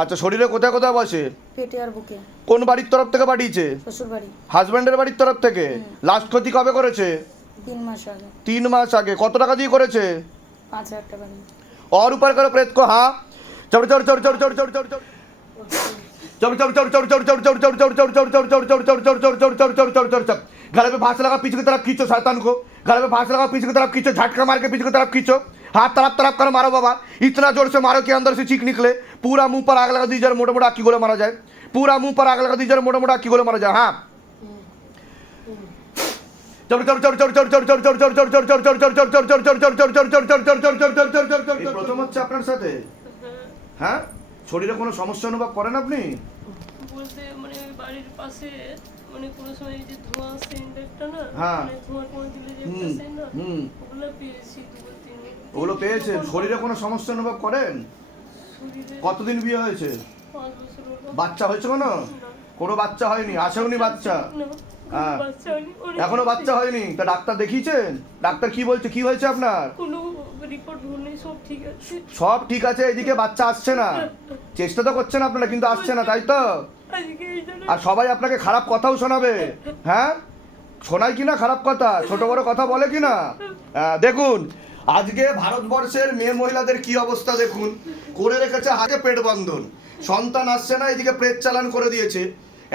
আচ্ছা, শরীরে কোথায় কোথায় বসে? পেটে আর বুকে। কোন বাড়ির তরফ থেকে পাঠিয়েছে? শ্বশুর বাড়ি। হাজব্যান্ডের বাড়ির তরফ থেকে? লাস্ট ক্ষতি কবে করেছে? 3 মাস আগে। 3 মাস আগে। কত টাকা দিয়ে করেছে? 5000 টাকা দিয়ে। और ऊपर करो प्रेत को, हाँ। चढ़ चढ़ चढ़ चढ़ चढ़ चढ़ चढ़ चढ़ गले पे फांस लगा, पीछे की तरफ खींचो शैतान को। गले पे फांस लगा, पीछे की तरफ खींचो, झटका मार के पीछे की तरफ खींचो। हाथ तरफ तरफ कर मारो बाबा, इतना जोर से मारो कि अंदर से चीख निकले। पूरा मुंह पर आग लगा दीजिए, मोटा मोटा आखी गोले मारा जाए। पूरा मुंह पर आग लगा दीजिए, मोटा मोटा आखी गोले मारा जाए। हाँ, প্রথম হচ্ছে আপনার সাথে। হ্যাঁ, শরীরে কোনো সমস্যা অনুভব করেন আপনি? বলতে মানে বাড়ির পাশে মানে কোনো সময় যে ধোঁয়া সেন্ট একটা না, হ্যাঁ। মানে ধোঁয়া কোনো দিলে যে একটা সেন্ট না, ওগুলো পেয়েছি 2-3 ওগুলো পেয়েছেন? শরীরে কোনো সমস্যা অনুভব করেন? শরীরে কতদিন বিয়ে হয়েছে? 5 বছর হলো। বাচ্চা হয়েছে কোনো? কোনো বাচ্চা হয়নি, আসেওনি বাচ্চা? না, হ্যাঁ। বাচ্চা হয়নি, অনেক এখনো বাচ্চা হয়নি? তা ডাক্তার দেখিয়েছেন? ডাক্তার কি বলছে, কি হয়েছে আপনার? কোনো রিপোর্ট ভুল নেই, সব ঠিক আছে। সব ঠিক আছে, এদিকে বাচ্চা আসছে না। চেষ্টা তো করছেন আপনারা, কিন্তু আসছে না, তাই তো? আজকে এই জন্য আর সবাই আপনাকে খারাপ কথাও শোনাবে। হ্যাঁ, শোনায় কি না খারাপ কথা, ছোট বড় কথা বলে কি না? দেখুন আজকে ভারতবর্ষের মেয়ে মহিলাদের কি অবস্থা দেখুন, করে রেখেছে হাতে পেট বন্ধন, সন্তান আসছে না, এদিকে প্রেত চালান করে দিয়েছে।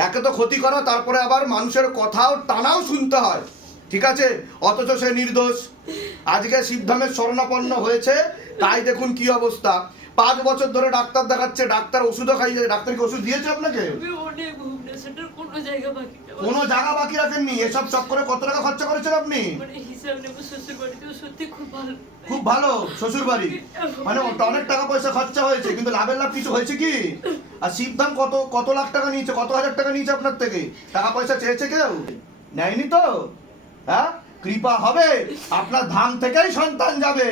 একে তো ক্ষতি করা, তারপরে আবার মানুষের কথাও টানাও শুনতে হয়, ঠিক আছে? অথচ সে নির্দোষ। আজকে শিবধামের শরণাপন্ন হয়েছে, তাই দেখুন কি অবস্থা। 5 বছর ধরে ডাক্তার দেখাচ্ছে, ডাক্তার ওষুধও খাইয়ে। ডাক্তার কি ওষুধ দিয়েছে আপনাকে? আমি অনেক ভুবনেশ্বরের কোনো জায়গা বাকি নেই। কোনো জায়গা বাকি রাখেননি। এসব সব করে কত টাকা খরচা করেছেন আপনি? মানে হিসাব নেব, শ্বশুর বাড়িতেও সত্যি খুব ভালো। খুব ভালো শ্বশুর বাড়ি, মানে অনেক টাকা পয়সা খরচা হয়েছে, কিন্তু লাভের লাভ কিছু হয়েছে কি? আর শিবধাম কত কত লাখ টাকা নিয়েছে, কত হাজার টাকা নিয়েছে আপনার থেকে? টাকা পয়সা চেয়েছে কেউ? নেয়নি তো? হ্যাঁ, কৃপা হবে, আপনার ধাম থেকেই সন্তান যাবে।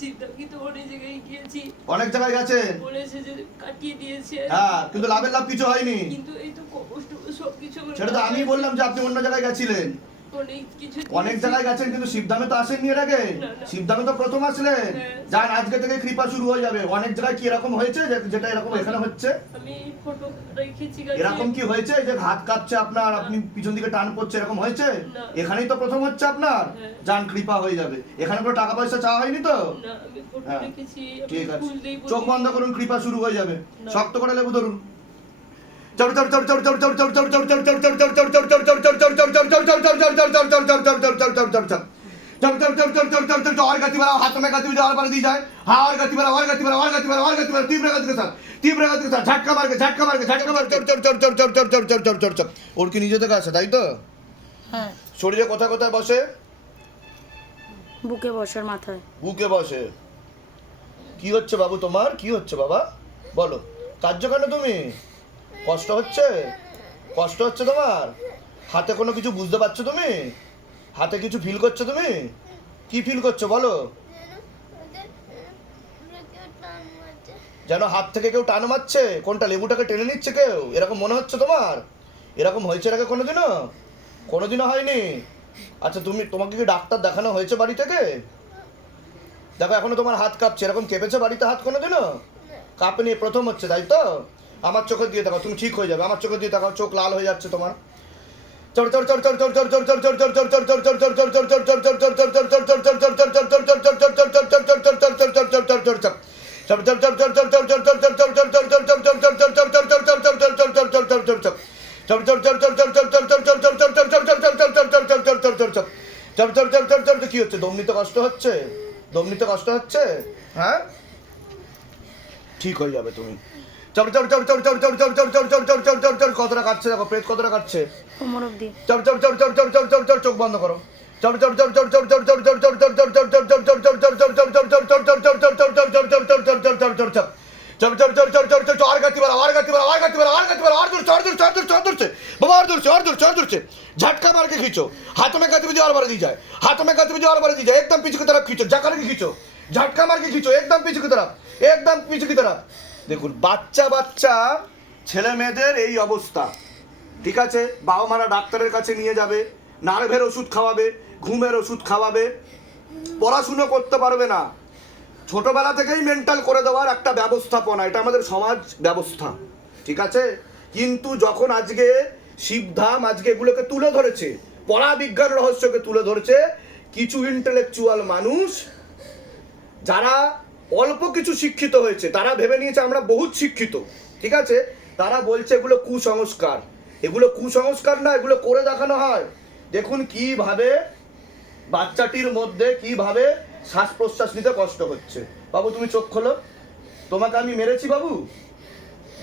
সিদ্ধান্ত কিন্তু অনেক জায়গায় গিয়েছি, অনেক জায়গায় গেছেন, বলেছে যে কাটিয়ে দিয়েছে, হ্যাঁ, কিন্তু লাভের লাভ কিছু হয়নি। কিন্তু এই তো কষ্ট সবকিছু সেটা তো আমি বললাম যে আপনি অন্য জায়গায় গেছিলেন। অনেক কিছু অনেক জায়গায় গেছেন, কিন্তু শিবধামে তো আসেননি এর আগে। না, না। শিবধামে তো প্রথম আসলেন। হ্যাঁ। যান, আজকে থেকে কৃপা শুরু হয়ে যাবে। অনেক জায়গায় কি এরকম হয়েছে যেটা এরকম এখানে হচ্ছে? আমি ফটো রেখেছি এরকম কি হয়েছে যে হাত কাঁপছে আপনার, আপনি পিছন দিকে টান পড়ছে, এরকম হয়েছে? না। এখানেই তো প্রথম হচ্ছে আপনার। হ্যাঁ। যান, কৃপা হয়ে যাবে। এখানে কোনো টাকা পয়সা চাওয়া হয়নি তো? না, আমি ফটো হ্যাঁ। রেখেছি, আমি ঠিক আছে, ফুল দেই বলি। চোখ বন্ধ করুন, কৃপা শুরু হয়ে যাবে। না। শক্ত করে লেবু ধরুন। और गति बढ़ाओ, हाथों में गति और बढ़ दी जाए। हाँ, और गति बढ़ाओ, और गति बढ़ाओ, और गति बढ़ाओ, और गति बढ़ाओ, तीव्र गति के साथ, तीव्र गति के साथ, झटका मार के, झटका मार के, झटका मार के, चढ़। ওর কি নিজে থেকে আসে, তাই তো? হ্যাঁ, শরীরে কোথায় কোথায় বসে? বুকে বসার মাথায়। বুকে বসে। কি হচ্ছে বাবু তোমার, কি হচ্ছে বাবা বলো? কার্য কেন তুমি? কষ্ট হচ্ছে? কষ্ট হচ্ছে তোমার? হাতে কোনো কিছু বুঝতে পারছো তুমি? হাতে কিছু ফিল করছো তুমি? কি ফিল করছো বলো? যেন হাত থেকে কেউ টান মারছে। কোনটা, লেবুটাকে টেনে নিচ্ছে কেউ? এরকম মনে হচ্ছে তোমার? এরকম হয়েছে এর আগে কোনোদিনও? কোনোদিনও হয়নি? আচ্ছা, তোমাকে কি ডাক্তার দেখানো হয়েছে বাড়ি থেকে? দেখো, এখনো তোমার হাত কাঁপছে। এরকম কেঁপেছে বাড়িতে হাত কোনোদিনও? কাঁপেনি, প্রথম হচ্ছে, তাই তো? আমার চোখে দিয়ে তাকাও, তুমি ঠিক হয়ে যাবে। আমার চোখে দিয়ে তাকাও, চোখ লাল হয়ে যাচ্ছে তোমার। কি হচ্ছে? দম নিতে কষ্ট হচ্ছে? দম নিতে কষ্ট হচ্ছে? হ্যাঁ, ঠিক হয়ে যাবে তুমি। কতটা কাটছে দেখো, পেট কতটা কাটছে। কোমর অবধি। চোখ বন্ধ করো। और गति बढ़ाओ, और गति बढ़ाओ, और गति बढ़ाओ, और गति बढ़ाओ, और दूर से, और दूर से, और दूर से, और दूर से बाबा, और दूर से, और दूर से, और दूर से झटका मार के खींचो। हाथों में गतिविधि और बढ़ दी जाए, हाथों में गतिविधि और बढ़ दी जाए। एकदम पीछे की तरफ खींचो, जकड़ के खींचो, झटका मार के खींचो, एकदम पीछे की तरफ, एकदम पीछे की तरफ। দেখুন, বাচ্চা বাচ্চা ছেলে মেয়েদের এই অবস্থা, ঠিক আছে? বাবা মারা ডাক্তারের কাছে নিয়ে যাবে, নার্ভের ওষুধ খাওয়াবে, ঘুমের ওষুধ খাওয়াবে, পড়াশুনো করতে পারবে না। ছোটবেলা থেকেই মেন্টাল করে দেওয়ার একটা ব্যবস্থাপনা, এটা আমাদের সমাজ ব্যবস্থা, ঠিক আছে। কিন্তু যখন আজকে শিবধাম আজকে এগুলোকে তুলে ধরেছে, পরাবিজ্ঞান রহস্যকে তুলে ধরেছে, কিছু ইন্টেলেকচুয়াল মানুষ যারা অল্প কিছু শিক্ষিত হয়েছে, তারা ভেবে নিয়েছে আমরা বহুত শিক্ষিত, ঠিক আছে। তারা বলছে এগুলো কুসংস্কার, এগুলো কুসংস্কার না, এগুলো করে দেখানো হয়। দেখুন কিভাবে বাচ্চাটির মধ্যে কিভাবে শ্বাস প্রশ্বাস নিতে কষ্ট হচ্ছে। বাবু তুমি চোখ খোলো, তোমাকে আমি মেরেছি বাবু?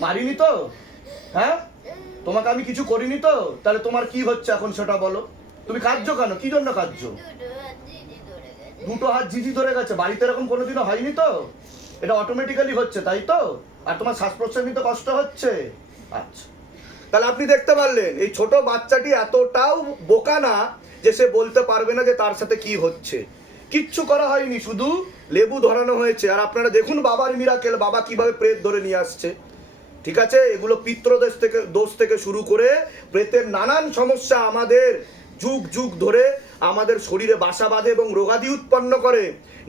মারিনি তো? হ্যাঁ, তোমাকে আমি কিছু করিনি তো? তাহলে তোমার কি হচ্ছে এখন সেটা বলো। তুমি কাঁদছো কেন? কি জন্য কাঁদছো? দুটো হাত ঝিঝি ধরে গেছে, বাড়িতে এরকম কোনোদিনও হয়নি তো? এটা অটোমেটিক্যালি হচ্ছে, তাই তো? আর তোমার শ্বাস প্রশ্বাস নিতে কষ্ট হচ্ছে, আচ্ছা। তাহলে আপনি দেখতে পারলেন এই ছোট বাচ্চাটি এতটাও বোকা না যে সে বলতে পারবে না যে তার সাথে কি হচ্ছে। কিচ্ছু করা হয়নি, শুধু লেবু ধরানো হয়েছে। আর আপনারা দেখুন বাবার মিরাকেল, বাবা কিভাবে প্রেত ধরে নিয়ে আসছে, ঠিক আছে। এগুলো পিতৃদোষ থেকে দোষ থেকে শুরু করে প্রেতের নানান সমস্যা আমাদের যুগ যুগ ধরে আমাদের শরীরে বাসা বাঁধে এবং রোগাদি উৎপন্ন করে,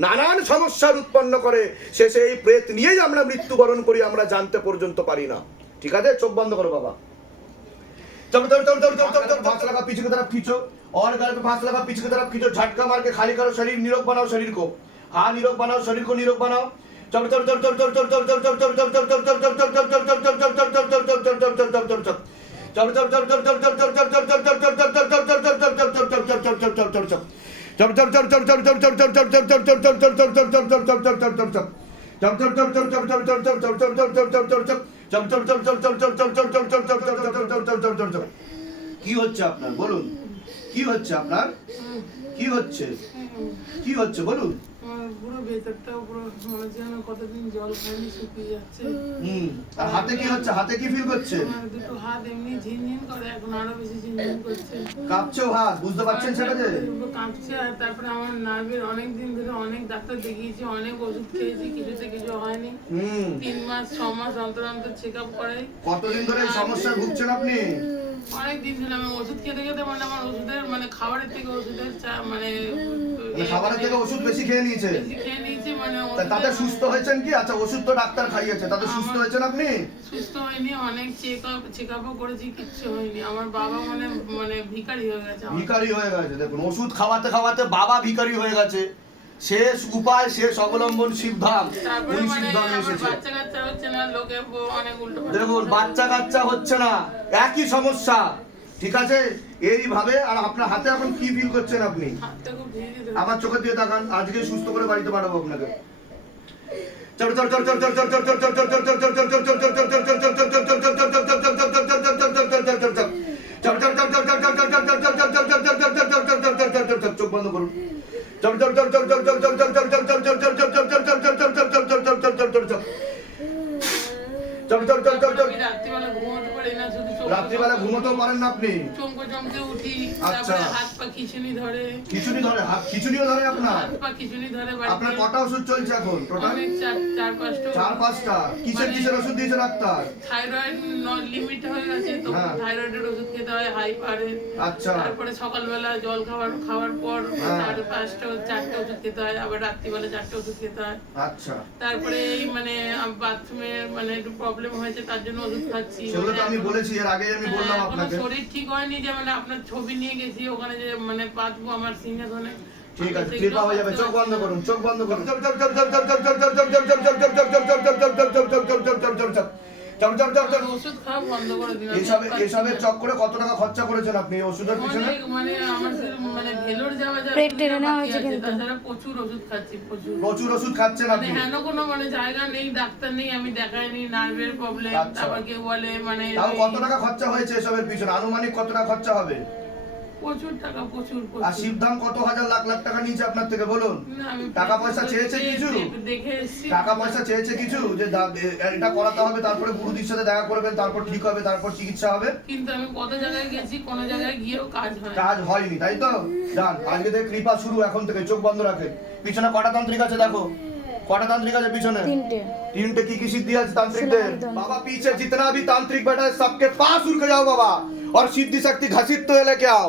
নানান সমস্যার উৎপন্ন করে। শেষে এই প্রেত নিয়েই আমরা মৃত্যুবরণ করি, আমরা জানতে পর্যন্ত পারি না, ঠিক আছে। চোখ বন্ধ করো বাবা। फांस लगा पीछे की तरफ खींचो और गले पे फांस लगा पीछे की तरफ खींचो, झटका मार के खाली करो शरीर, निरोग बनाओ शरीर को। हाँ निरोग बनाओ, शरीर को निरोग बनाओ। কি হচ্ছে আপনার বলুন, কি হচ্ছে আপনার, কি হচ্ছে, কি হচ্ছে বলুন। পুরো ভেতরটা পুরো মনে হচ্ছে যেন কতদিন জল খাইনি, শুকিয়ে যাচ্ছে। আর হাতে কি হচ্ছে, হাতে কি ফিল করছে? আমার দুটো হাত এমনি ঝিনঝিন করে, এখন আরো বেশি ঝিনঝিন করছে। কাঁপছে হাত, বুঝতে পারছেন সেটা যে? পুরো কাঁপছে। আর তারপরে আমার নার্ভের অনেক দিন ধরে অনেক ডাক্তার দেখিয়েছি, অনেক ওষুধ খেয়েছি, কিছুতে কিছু হয়নি। 3 মাস 6 মাস অন্তর অন্তর চেক আপ করে। কতদিন ধরে এই সমস্যায় ভুগছেন আপনি? অনেক দিন ধরে আমি ওষুধ খেতে খেতে মানে আমার ওষুধের মানে খাবারের থেকে ওষুধের মানে খাবারের থেকে ওষুধ বেশি খেয়ে নিয়েছে, বেশি খেয়ে নিয়েছি। মানে তাতে সুস্থ হয়েছেন কি? আচ্ছা ওষুধ তো ডাক্তার খাইয়েছে, তাতে সুস্থ হয়েছেন আপনি? সুস্থ হয়নি, অনেক চেক আপও করেছি, কিচ্ছু হয়নি। আমার বাবা মানে মানে ভিখারি হয়ে গেছে, ভিখারি হয়ে গেছে। দেখুন ওষুধ খাওয়াতে খাওয়াতে বাবা ভিখারি হয়ে গেছে। শেষ উপায়, শেষ অবলম্বন শিবধাম। তারপরে উনি মানে শিবধামে আমার এসেছে। বাচ্চা কাচ্চা হচ্ছে না, লোকে অনেক উল্টো দেখুন বাচ্চা কাচ্চা হচ্ছে না, একই সমস্যা, ঠিক আছে। এইভাবে আর আপনার হাতে এখন কি ফিল করছেন আপনি? হাতটা খুব ভিজে আমার চোখে দিয়ে তাকান, আজকে সুস্থ করে বাড়িতে পাঠাবো আপনাকে। চোখ বন্ধ করুন। রাত্রিবেলা ঘুমাতে পারি না, শুধু রাত্রিবেলা ঘুমোতেও পারেন না আপনি? চমকে চমকে উঠি, আচ্ছা। তারপরে হাত পা খিঁচুনি ধরে। খিচুনি ধরে? হাত খিচুনিও ধরে আপনার? হাত পা খিঁচুনি ধরে। আপনার কটা ওষুধ চলছে এখন টোটাল? অনেক 4-5টা। 4-5টা। কিসের কিসের ওষুধ দিয়েছে ডাক্তার? থাইরয়েড লিমিট হয়ে গেছে তো, হ্যাঁ। থাইরয়েডের ওষুধ খেতে হয়, হাই পারে। আচ্ছা। তারপরে সকালবেলা জল খাওয়ার পর হ্যাঁ। 4-5টা 4টে ওষুধ খেতে হয়, আবার রাত্রিবেলা 4টে ওষুধ খেতে হয়। আচ্ছা। তারপরে এই মানে বাথরুমে মানে একটু প্রবলেম হয়েছে, তার জন্য ওষুধ খাচ্ছি। সেগুলো তো আমি বলেছি এর আগে, আমি বললাম এখনো আপনাকে। শরীর ঠিক হয়নি, যে মানে আপনার ছবি নিয়ে গেছি ওখানে, যে মানে বাঁচবো আমার সিংহাসনে। ঠিক আছে, ক্লিপা হয়ে যাবে। চোখ বন্ধ করুন, চোখ বন্ধ করুন। ওষুধ খাওয়া বন্ধ করে দিলাম। এসবের চক্করে কত টাকা খরচা করেছেন আপনি এই ওষুধের পিছনে? মানে আমার মানে ভেলোর যাওয়া পেট টেনে নেওয়া হয়েছে কিন্তু। তাছাড়া প্রচুর ওষুধ খাচ্ছি, প্রচুর। প্রচুর ওষুধ খাচ্ছেন মানে আপনি? হেন কোনো মানে জায়গা নেই, ডাক্তার নেই, আমি দেখাইনি, নার্ভের প্রবলেম। আচ্ছা। তারপর কেউ বলে মানে তাও কত টাকা খরচা হয়েছে এসবের পিছনে? আনুমানিক কত টাকা খরচা হবে? প্রচুর টাকা, প্রচুর আর শিবধাম কত হাজার লাখ লাখ টাকা নিয়েছে আপনার থেকে বলুন? না, আমি টাকা পয়সা চেয়েছে কিছু? দেখে এসেছি। টাকা পয়সা চেয়েছে কিছু যে এটা করাতে হবে, তারপরে গুরুজির সাথে দেখা করবেন, তারপর ঠিক হবে, তারপর চিকিৎসা হবে? কিন্তু আমি কত জায়গায় গেছি, কোন জায়গায় গিয়েও কাজ হয়। কাজ হয়নি, তাই তো? যান, আজকে থেকে কৃপা শুরু, এখন থেকে চোখ বন্ধ রাখেন। পিছনে কটা তান্ত্রিক আছে দেখো, কটা तांत्रिक है पीछे? 3 की सिद्धि है तांत्रिक दे। बाबा पीछे जितना भी तांत्रिक बैठा है सबके पास उड़ के जाओ बाबा, और सिद्धि शक्ति घसीट तो लेके आओ।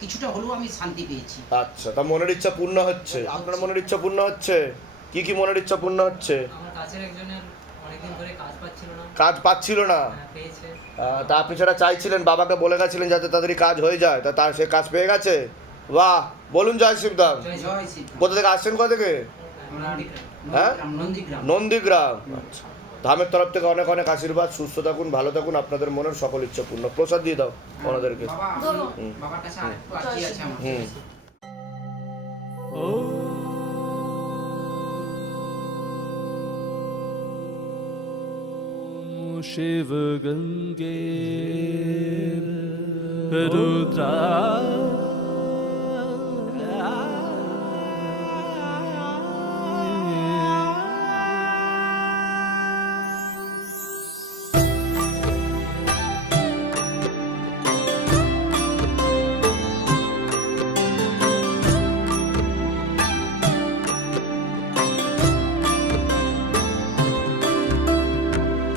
কিছুটা হলেও আমি শান্তি পেয়েছি। আচ্ছা, তা মনের ইচ্ছা পূর্ণ হচ্ছে? আপনার মনের ইচ্ছা পূর্ণ হচ্ছে? কি কি মনের ইচ্ছা পূর্ণ হচ্ছে? আমার কাছের একজনের অনেকদিন ধরে কাজ পাচ্ছিল না, কাজ পাচ্ছিল না, পেয়েছে। তা আপনি সেটা চাইছিলেন, বাবাকে বলে গেছিলেন যাতে তাড়াতাড়ি কাজ হয়ে যায়, তা তার সে কাজ পেয়ে গেছে। বাহ, বলুন জয় শিবধাম। জয় শ্রী কোথা থেকে আসছেন, কোথা থেকে? হ্যাঁ? নন্দীগ্রাম। নন্দীগ্রাম। আচ্ছা, ধামের তরফ থেকে অনেক অনেক আশীর্বাদ, সুস্থ থাকুন, ভালো থাকুন, আপনাদের মনের সকল ইচ্ছা পূর্ণ। প্রসাদ দিয়ে দাও ওনাদেরকে। বাবা, ধরুন। বাবার কাছে আরেকটু আর্জি আছে আমার। হুম। शिव गंगे रुद्रा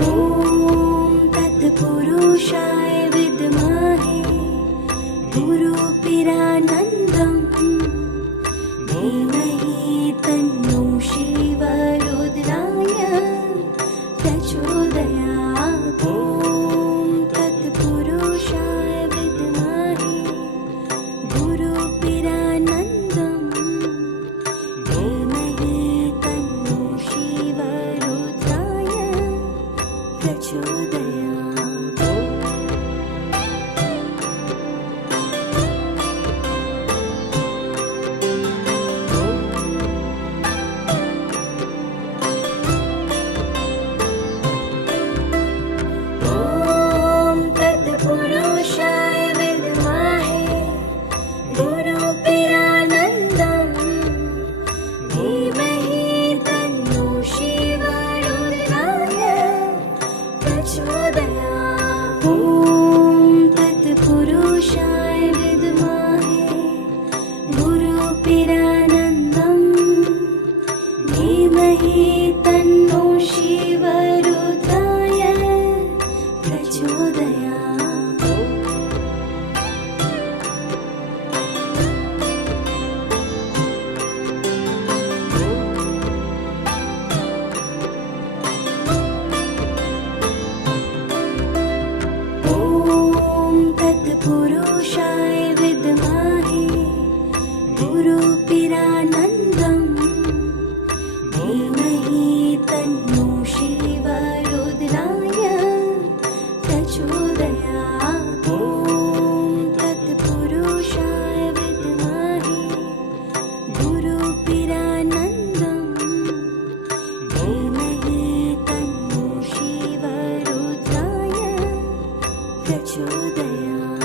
ॐ तत्पुरुषाय विद्महे गुरुपिरानन्दं धीमहि तन्नो शिवरुद्राय प्रचोदयात्। ॐ तत्पुरुषाय विद्महे गुरुपिरानन्दं धीमहि तन्नो शिवरुद्राय प्रचोदयात्। ॐ तत्पुरुषाय विद्महे गुरुपिरानन्दं धीमहि तन्नो शिवरुद्राय प्रचोदयात्। ॐ तत्पुरुषाय विद्महे गुरुपिरानन्दं धीमहि तन्नो शिवरुद्राय प्रचोदयात्। ॐ तत्पुरुषाय विद्महे गुरुपिरानन्दं धीमहि तन्नो शिवरुद्राय प्रचोदयात्। ॐ तत्पुरुषाय विद्महे गुरुपिरानन्दं धीमहि तन्नो शिवरुद्राय प्रचोदयात्।